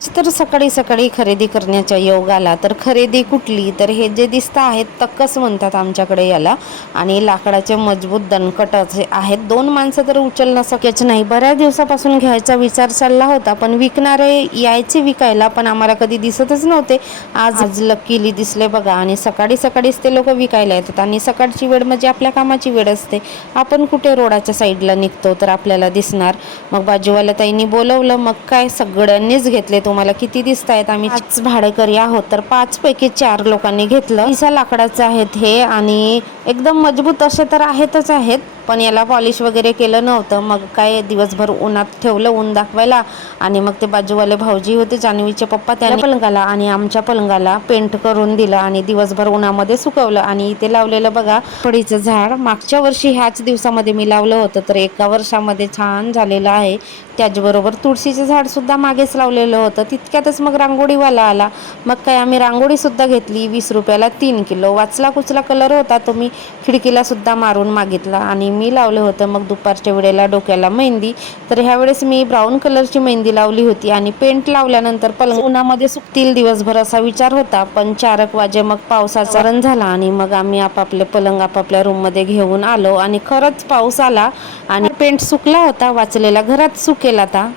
तर सकाळी सकाळी खरेदी करण्याचा योग आला. तर खरेदी कुठली, तर हे जे दिसतं आहेत तक्कस म्हणतात आमच्याकडे याला. आणि लाकडाचे मजबूत दणकट असे आहेत. 2 माणसं तर उचलणं शक्यच नाही. बऱ्याच दिवसापासून घ्यायचा विचार चालला होता, पण विकणारे यायचे विकायला, पण आम्हाला कधी दिसतच नव्हते. आज लकीली दिसले बघा. आणि सकाळी सकाळीच ते लोक विकायला येतात. आणि सकाळची वेळ म्हणजे आपल्या कामाची वेळ असते. आपण कुठे रोडाच्या साईडला निघतो तर आपल्याला दिसणार. मग बाजूवाल्या ताईंनी बोलवलं. मग काय सगळ्यांनीच घेतले. तुम्हाला किती दिसत आहेत, आम्ही 5 भाडेकरी आहोत, तर 5 पैकी 4 लोकांनी घेतलं. पिसा लाकडाचं आहेत हे. आणि एकदम मजबूत असे तर आहेतच आहेत, पण याला पॉलिश वगैरे केलं नव्हतं. मग काय दिवसभर उन्हात ठेवलं, ऊन दाखवायला. आणि मग ते बाजूवाले भाऊजी होते, जान्हवीचे पप्पा, त्याने पलंगाला आणि आमच्या पलंगाला पेंट करून दिलं आणि दिवसभर उन्हामध्ये सुकवलं. आणि इथे लावलेलं बघा पडीचं झाड, मागच्या वर्षी ह्याच दिवसामध्ये मी लावलं होतं, तर एका वर्षामध्ये छान झालेलं आहे. त्याचबरोबर तुळशीचं झाड सुद्धा मागेच लावलेलं होतं. तितक्यातच मग रांगोळीवाला आला. मग काय आम्ही रांगोळी सुद्धा घेतली. 20 रुपयाला 3 किलो. वाचला कुचला कलर होता, तो मी खिडकीला सुद्धा मारून मागितला. आणि मी लावलं होतं मग दुपारच्या वेळेला डोक्याला मेहंदी. तर ह्यावेळेस मी ब्राऊन कलरची मेहंदी लावली होती. आणि पेंट लावल्यानंतर पलंग उन्हामध्ये सुकतील दिवसभर असा विचार होता, पण 4 वाजे मग पावसाचा रन झाला. आणि मग आम्ही आपापले पलंग आपापल्या रूममध्ये घेऊन आलो. आणि खरंच पाऊस आला आणि पेंट सुकला होता. वाचलेला घरात सुकेल आता.